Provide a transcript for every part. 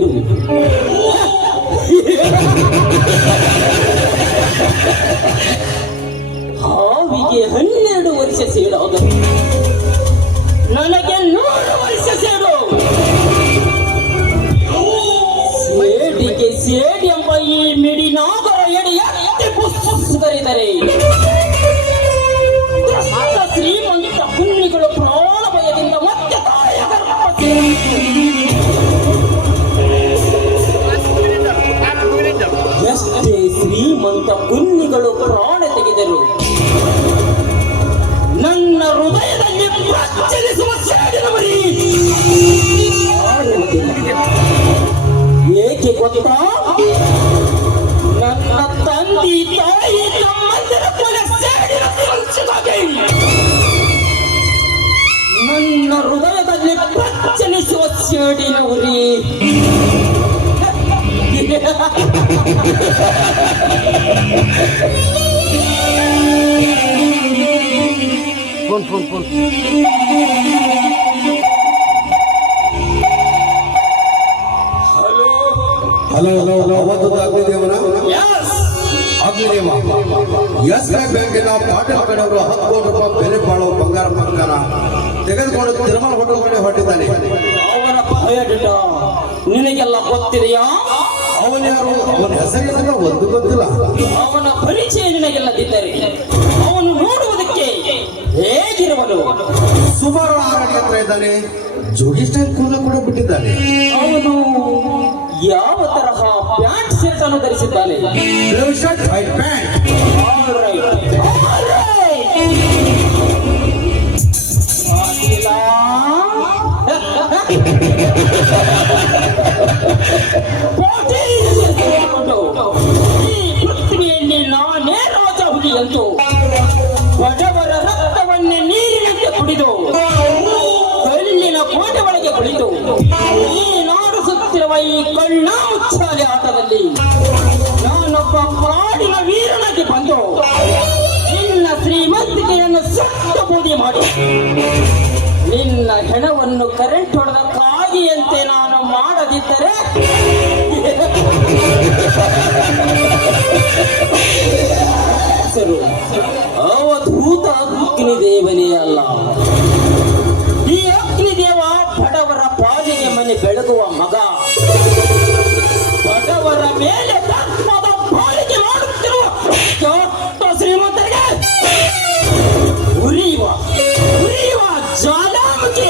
ಗಂಡು. ಹಾವಿಗೆ 12 ವರ್ಷ ಸೇಡಾದ ನನಗೆ 100 ವರ್ಷ ಸೇಡು. ಸೇಡಿಗೆ ಸೇಡಿ ಎಂಬ ಈ ಮಿಡಿನಾಗರ ಎಡೆ ಎತ್ತಿ ಪುಸ್ತರಿದರೆ ಶ್ರೀಮಂತ ಪುಣ್ಯಗಳು ಪ್ರಾಣ ಭಯದಿಂದ ಮತ್ತೆ ಎಷ್ಟೇ ಶ್ರೀಮಂತ ಪುಣ್ಯಗಳು ಪ್ರಾಣ ತೆಗೆದರು ನನ್ನ ಹೃದಯದಲ್ಲಿ ಪ್ರಚಲಿಸುವ ಸೇಡಿನವರಿ ಏಕೆ ಗೊತ್ತಾ? ನನ್ನ ತಂದೆ ತಾಯಿ ತಮ್ಮಂದಿರ ಕೊಲೆ ಸೇಡಿನ ಸಂಚಿಗಾಗಿ ನನ್ನ ಹೃದಯದಲ್ಲಿ ಪ್ರಚಲಿಸುವ ಸೇಡಿನವರಿ. ಫೋನ್ ಹಲೋ ಅವತ್ತು ಅಗ್ನಿದೇವನ ಅಗ್ನಿದೇವ ಎಸ್ ಬ್ಯಾಂಕಿನ ಪಾಟೀಲ್ ಕಡೆಯವರು 10 ಕೋಟಿ ರೂಪಾಯಿ ಬೆಲೆ ಬಾಳುವ ಬಂಗಾರ ಮಕ್ಕಳ ತೆಗೆದುಕೊಂಡು ತಿರುಮಲ ಹೋಟೆಲ್ ಕಡೆ ಹೊರಟಿದ್ದಾನೆ. ಅವನ ಭಯಡಿಟ ನಿನಗೆಲ್ಲ ಗೊತ್ತಿದೆಯಾ? ಅವನ ಯಾರು? ಅವನ ಹೆಸರಿನ ಒಂದು ಗೊತ್ತಿಲ್ಲ. ಅವನ ಪರಿಚಯ ನಿನಗೆಲ್ಲದಿದ್ದರೆ ಅವನು ನೋಡುವುದಕ್ಕೆ ಹೇಗಿರುವನು? ಸುಮಾರು 6 ಅಡಿ ಹತ್ರ ಇದ್ದಾನೆ. ಜೋಡಿ ಸ್ಟೈಲ್ ಕೂಡ ಬಿಟ್ಟಿದ್ದಾನೆ. ಅವನು ಯಾವ ತರಹ ಪ್ಯಾಂಟ್ ಶರ್ಟ್ ಅನ್ನು ಧರಿಸಿದ್ದಾನೆ? Blue shirt white pant. ಈ ಪೃಥ್ವಿಯಲ್ಲಿ ನಾನೇ ರಾಜ ಹುಲಿಯಂತೂ ಬಡವರ ರಕ್ತವನ್ನೇ ನೀರಿನಂತೆ ಕುಡಿದು ಕಲ್ಲಿನ ಕೋಟೆ ಒಳಗೆ ಕುಳಿತು ಈ ನಾಡು ಸುತ್ತಿರುವ ಈ ಕಣ್ಣ ಮುಚ್ಚಾಲೆ ಆಟದಲ್ಲಿ ನಾನೊಬ್ಬ ಕಾಡಿನ ವೀರನಾಗಿ ಬಂದು ನಿನ್ನ ಶ್ರೀಮಂತಿಕೆಯನ್ನು ಸತ್ತು ಬೂದಿ ಮಾಡಿ ನಿನ್ನ ಹೆಣವನ್ನು ಕರೆಂಟ್ ಹೊಡೆದ ಕಾಗಿಯಂತೆ ನಾನು ಮಾಡದಿದ್ದರೆ ಅವಧೂತ ಅಗ್ನಿದೇವನೇ ಅಲ್ಲ. ಈ ಅಗ್ನಿದೇವ ಬಡವರ ಪಾಲಿಗೆ ಮನೆ ಬೆಳಗುವ ಮಗ. ಬಡವರ ಮೇಲೆ ಧರ್ಮದ ಪಾಲಿಗೆ ಮಾಡುತ್ತಿರುವ ಶ್ರೀಮಂತರಿಗೆ ಉರಿಯುವ ಜ್ವಾಲಾಮುಖಿ.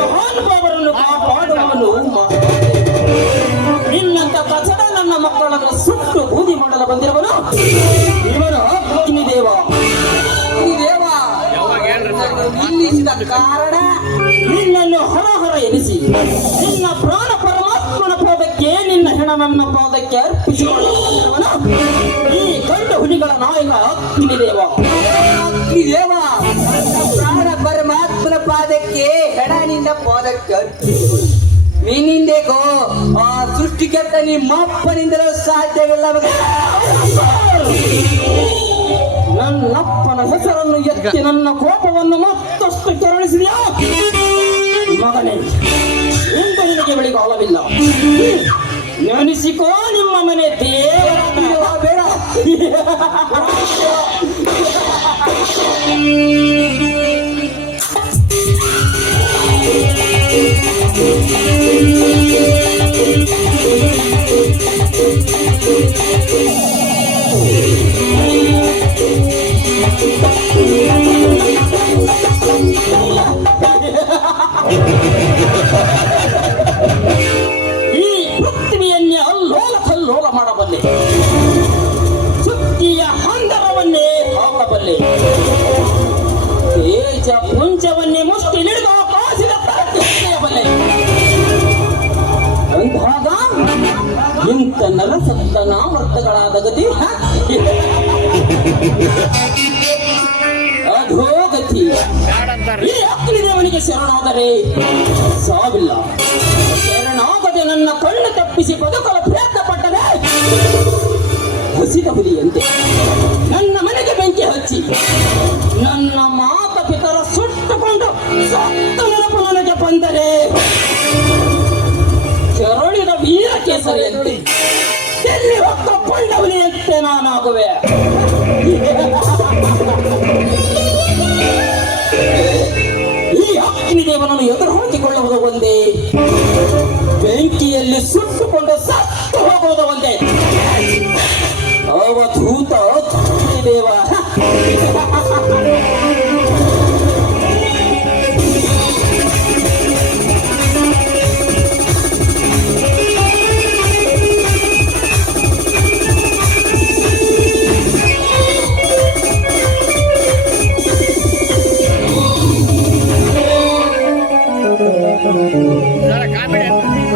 ಮಹಾನುಭಾವರನ್ನು ಕಾಪಾಡುವವನು ನಿನ್ನಂತ ಕಚಡ ನನ್ನ ಮಕ್ಕಳನ್ನು ಸುಟ್ಟು ಬೂದಿ ಮಾಡಲು ಬಂದಿರುವನು ಇವನು ಅಗ್ನಿದೇವ. ನಿಲ್ಲಿಸಿದ ಕಾರಣ ನಿನ್ನನ್ನು ಹರಹರ ಎನಿಸಿ ನಿನ್ನ ಪ್ರಾಣ ಪರಮಾತ್ಮನ ಪಾದಕ್ಕೆ ನಿನ್ನ ಹೆಣ ನನ್ನ ಪಾದಕ್ಕೆ ಅರ್ಪಿಸಿಕೊಳ್ಳುವನು ಈ ಗಂಡು ಹುಲಿಗಳ ನಾಯಕ ಅಗ್ನಿದೇವ. ಪ್ರಾಣ ಪರಮಾತ್ಮನ ಪಾದಕ್ಕೆ ಹೆಣ ನಿನ್ನ ಪಾದಕ್ಕೆ ಅರ್ಪಿಸಿಕೊಳ್ಳು. ನೀನಿಂದೇಕೋ ಆ ಸೃಷ್ಟಿಕರ್ತ ನಿಮ್ಮಪ್ಪನಿಂದಲೂ ಸಾಧ್ಯವಿಲ್ಲ. ನನ್ನಪ್ಪನ ಹೆಸರನ್ನು ಎತ್ತಿ ನನ್ನ ಕೋಪವನ್ನು ಮತ್ತಷ್ಟು ಕೆರಳಿಸಿದೆಯಾ ಮಗನೇ? ಇಂದು ನಿನಗೆ ಬೆಳಿಗಾಲವಿಲ್ಲ. ನೆನೆಸಿಕೋ ನಿಮ್ಮ ಮನೆ ದೇವರ ಬೇಡ. ಈ ಪೃಥ್ವಿಯನ್ನೇ ಅಲ್ಲೋಲ ಕಲ್ಲೋಲ ಮಾಡಬಲ್ಲೆ, ಸುತ್ತಿಯ ಹಂದರವನ್ನೇ ಹಾಕಬಲ್ಲೆ, ತೇಜ ಪುಂಜವನ್ನೇ ಮುಷ್ಟಿ ಹಿಡಿದು ಕಾಸಿದ ತೆಗೆಯಬಲ್ಲೆ. ಅಂದಾಗ ಇಂಥ ನರಸತ್ತ ನಾಮರ್ಥಗಳಾದ ಗತಿ ಅಧೋಗತಿ. ಈ ಅಗ್ನಿದೇವನಿಗೆ ಶರಣಾದರೆ ಸಾವಿಲ್ಲ, ಶರಣಾಗದೆ ನನ್ನ ಕಣ್ಣು ತಪ್ಪಿಸಿ ಬದುಕಲು ಪ್ರಯತ್ನ ಪಟ್ಟರೆ ಹಸಿದ ಹುಲಿಯಂತೆ ನನ್ನ ಮನೆಗೆ ಬೆಂಕಿ ಹಚ್ಚಿ ನನ್ನ ಮಾತ ಪಿತರ ಸುಟ್ಟುಕೊಂಡು ಸತ್ತ ನೆನಪು ನನಗೆ ಬಂದರೆ ಕೆರಳಿದ ವೀರ ಕೇಸರಿಯಂತೆ ಎಲ್ಲಿ ಹೊತ್ತ ಕೊಂಡವನಿಯಂತೆ ನಾನಾಗುವೆ. ಈ ಅಗ್ನಿದೇವನನ್ನು ಎದುರು ಹಾಕಿಕೊಳ್ಳುವುದು ಒಂದೇ, ಬೆಂಕಿಯಲ್ಲಿ ಸುಟ್ಟುಕೊಂಡು ಸತ್ತು ಹೋಗುವುದು ಒಂದೇ. ಅವಧೂತ ಅಗ್ನಿದೇವ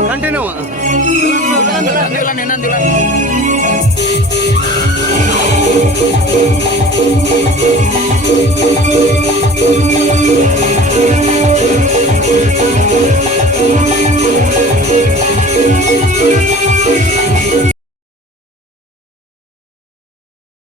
ಕಂಟಿನ್ಯೂ ಇನ್ನೊಂದಿಲ್ಲ